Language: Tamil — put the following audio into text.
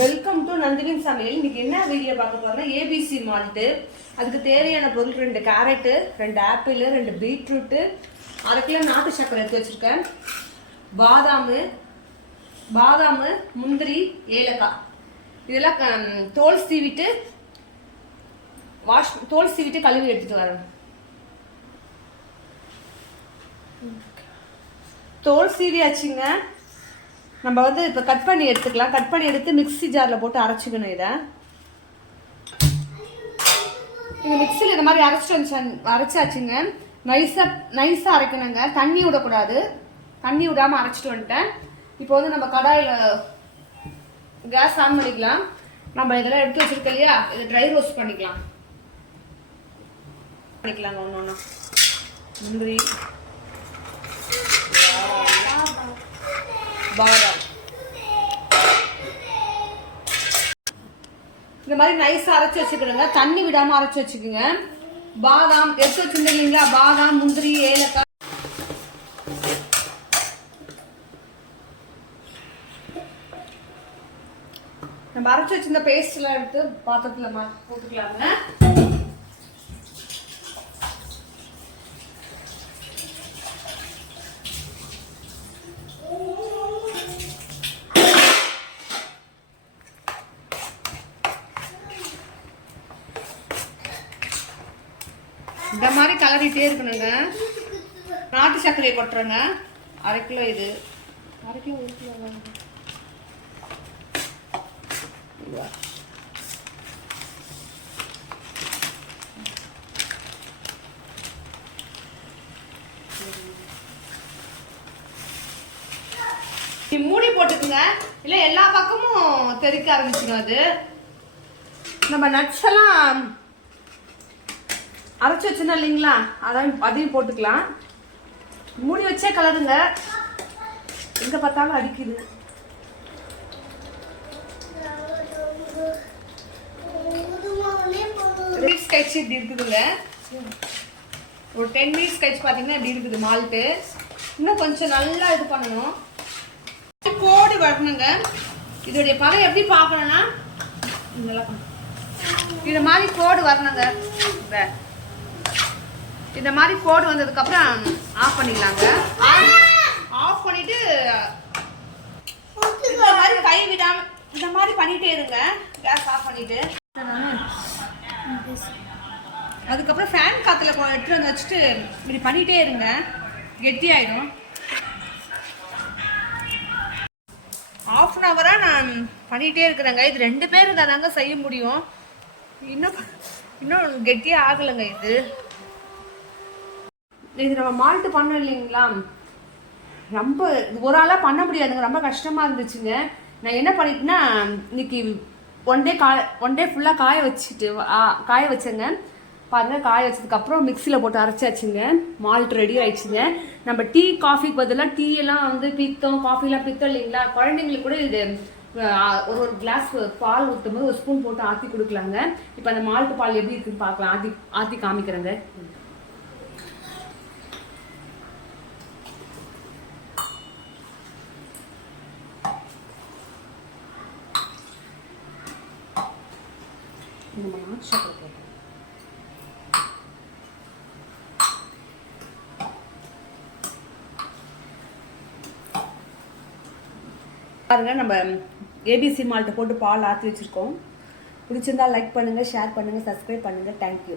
வெல்கம் டு நந்தினின் சமையல். இன்னைக்கு என்ன வீடியோ பார்க்க போறோம்னா ஏபிசி மால்ட்டு. அதுக்கு தேவையான பொருள் 2 கேரட்டு, 2 ஆப்பிள், 2 பீட்ரூட்டு, அதுக்குள்ள நாட்டு சக்கரை எடுத்து வச்சிருக்கேன். பாதாம், முந்திரி, ஏலக்காய் இதெல்லாம் தோல் சீவிட்டு கழுவி எடுத்துட்டு வரேன். தோல் சீவியாச்சுங்க. நம்ம இப்போ கட் பண்ணி எடுத்துக்கலாம். கட் பண்ணி எடுத்து மிக்ஸி ஜாரில் போட்டு அரைச்சிக்கணும். இதை நீங்கள் மிக்ஸியில் இந்த மாதிரி அரைச்சாச்சுங்க. நைஸாக அரைக்கணுங்க. தண்ணி விடக்கூடாது. தண்ணி விடாமல் அரைச்சிட்டு வந்துட்டேன். இப்போ நம்ம கடாயில் கேஸ் ஆன் பண்ணிக்கலாம். நம்ம இதெல்லாம் எடுத்து வச்சிருக்கோம் இல்லையா, இதை ட்ரை ரோஸ்ட் பண்ணிக்கலாங்க. ஒன்று ஒன்றா முந்திரி, பாதாம் இந்த மாதிரி நைஸா அரைச்சு வச்சுக்கிறோங்க. தண்ணி விடாம அரைச்சு வச்சுக்கோங்க. பாதாம் எடுத்து வச்சிருந்தீங்களா, பாதாம், முந்திரி, ஏலக்காய் நம்ம அரைச்சு வச்சிருந்த பேஸ்ட் எல்லாம் எடுத்து பாத்திரத்துல போட்டுக்கலாங்க. இந்த மாதிரி கலரிட்டே இருக்கணுங்க. நாட்டு சர்க்கரையை கொட்டுறேங்க. 1/2 கிலோ. இது 1/2 கிலோ 1 கிலோ மூடி போட்டுக்குங்க. இல்லை எல்லா பக்கமும் தெறிக்க ஆரம்பிச்சிடும். அது நம்ம நட்ஸ் எல்லாம் அரைச்சி வச்சுருந்தோம் இல்லைங்களா, அதையும் போட்டுக்கலாம். மூடி வச்சே கலருங்க. எங்கே பார்த்தாலும் அடிக்குது. மினிட்ஸ் கழிச்சு இப்படி இருக்குதுங்க. ஒரு 10 மினிட்ஸ் கழிச்சு பார்த்தீங்கன்னா இப்படி இருக்குது மால்ட்டு. இன்னும் கொஞ்சம் நல்லா இது பண்ணணும். கோடு வரணுங்க. இதோடைய பழம் எப்படி பார்க்கணும்னா இந்த மாதிரி கோடு வரணுங்க. இந்த மாதிரி கோடு வந்ததுக்கு அப்புறம் ஆஃப் பண்ணிடலாங்க. ஆஃப் பண்ணிட்டு இந்த மாதிரி கை விடாம இந்த மாதிரி பண்ணிட்டே இருங்க. கேஸ் ஆஃப் பண்ணிட்டு அதுக்கப்புறம் ஃபேன் காத்துல எடுத்துட்டு வந்து வச்சுட்டு இப்படி பண்ணிட்டே இருங்க. கெட்டியாயிடும். 1/2 hour நான் பண்ணிட்டே இருக்கிறேங்க. இது 2 பேர் இருந்தால் தாங்க செய்ய முடியும். இன்னும் கெட்டியா ஆகலைங்க. இது நம்ம மால்ட்டு பண்ணோம் இல்லைங்களா, ரொம்ப ஒரு ஆளாக பண்ண முடியாதுங்க. ரொம்ப கஷ்டமாக இருந்துச்சுங்க. நான் என்ன பண்ணிட்டேன்னா, இன்னைக்கு ஒன் டே ஃபுல்லாக காய வச்சேங்க. பாருங்கள், காய வச்சதுக்கப்புறம் மிக்சியில் போட்டு அரைச்சாச்சுங்க. மால்ட் ரெடி ஆயிடுச்சுங்க. நம்ம டீ காஃபிக்கு பதிலாக டீ எல்லாம் பித்தம், காஃபிலாம் பித்தம் இல்லைங்களா, குழந்தைங்களுக்கு கூட இது ஒரு கிளாஸ் பால் ஊற்றும் போது ஒரு ஸ்பூன் போட்டு ஆற்றி கொடுக்கலாங்க. இப்போ அந்த மால்ட்டு பால் எப்படி இருக்குன்னு பார்க்கலாம். ஆற்றி காமிக்கிறேங்க. நம்ம நாட்டு சக்கரை போட்டோம். பாருங்க, நம்ம ஏபிசி மால்ட்டை போட்டு பால் ஆற்றி வச்சிருக்கோம். பிடிச்சிருந்தா லைக் பண்ணுங்க, ஷேர் பண்ணுங்க, சப்ஸ்கிரைப் பண்ணுங்க. தேங்க்யூ.